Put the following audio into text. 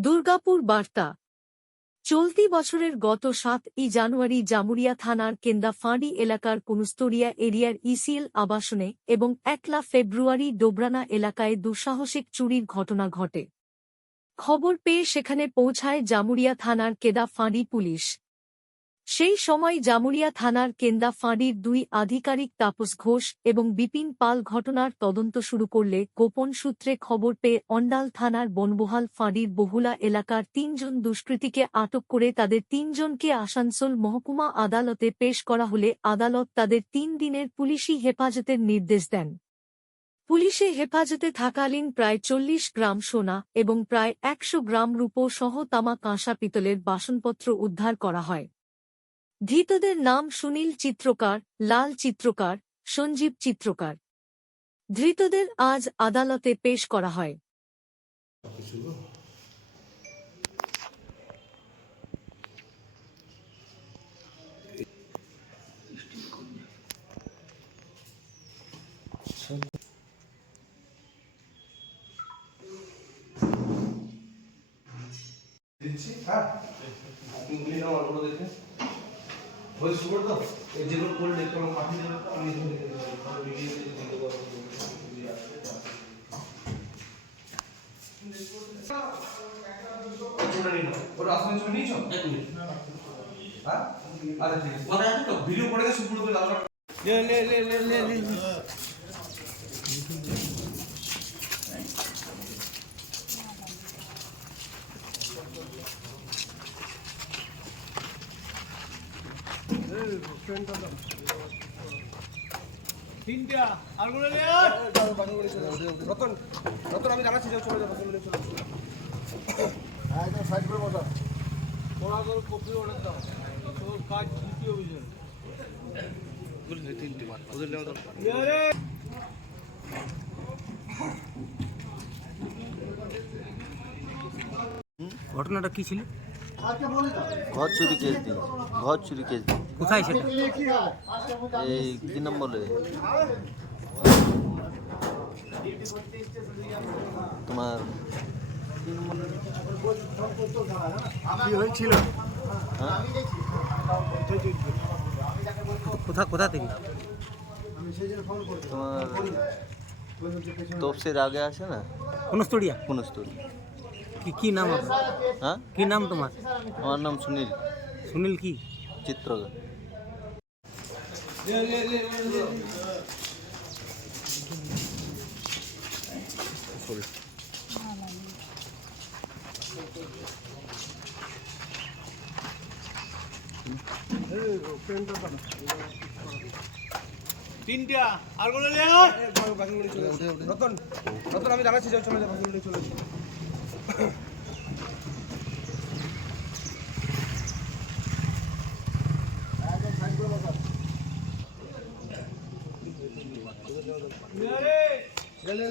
দুর্গাপুর বার্তা। চলতি বছরের গত সাত ই জানুয়ারি জামুরিয়া থানার কেন্দা ফাঁড়ি এলাকার কুনুস্তরিয়া এরিয়ার ইসিএল আবাসনে এবং একলা ফেব্রুয়ারি ডোবরানা এলাকায় দুঃসাহসিক চুরির ঘটনা ঘটে। খবর পেয়ে সেখানে পৌঁছায় জামুরিয়া থানার কেদা ফাঁড়ি পুলিশ। সেই সময় জামুরিয়া থানার কেন্দা ফাঁড়ির দুই আধিকারিক তাপস ঘোষ এবং বিপিন পাল ঘটনার তদন্ত শুরু করলে গোপন সূত্রে খবর পেয়ে অন্ডাল থানার বনবহাল ফাঁড়ির বহুলা এলাকার তিনজন দুষ্কৃতীকে আটক করে তাদের তিনজনকে আসানসোল মহকুমা আদালতে পেশ করা হলে আদালত তাদের তিন দিনের পুলিশি হেফাজতের নির্দেশ দেন। পুলিশে হেফাজতে থাকালীন প্রায় চল্লিশ গ্রাম সোনা এবং প্রায় একশো গ্রাম রূপো সহ তামা কাঁসা পিতলের বাসনপত্র উদ্ধার করা হয়। ধৃতদের নাম সুনীল চিত্রকার, লাল চিত্রকার, সঞ্জীব চিত্রকার। ধৃতদের আজ আদালতে পেশ করা হয়। দিচ্ছি হ্যাঁ। গুলি নাও দেখে। ওই সুবর তো এই যেগুলো করলে পাঠিয়ে দেবে আমি। ওটা আসলে ছবি নিয়েছো? এক মিনিট হ্যাঁ? আরে ঠিক আছে। কথা আছে তো? ভিডিও করে গেছে পুরো করে আলাদা লে লে লে লে লে লে তিনটা আরগুলো লে রতন রতন আমি জানাচ্ছি যে চলে যাব চলে চলে ওরা করে কপি অর্ডার দাও। তোর কাজ দ্বিতীয় অভিযান তিনটে মার ওদের নেওয়া দরকার। ঘটনাটা কি ছিল? ঘর চুরি কেস দিই ঘর চুরি কেস দিই কোথায় সেটা? এই কি নাম বলে তোমার কি হয়েছিল? হ্যাঁ? কোথা কোথা থেকে? তোমার তপসের আগে আছে না? কোনস্তরিয়া? কুনস্তরি কি কি নাম আপনার? হ্যাঁ? কি নাম তোমার? আমার নাম সুনীল। সুনীল কি? চিত্রকর। তিনটা। আরগুলো লে রতন রতন আমি জানাচ্ছি চলে যাব চলে চলে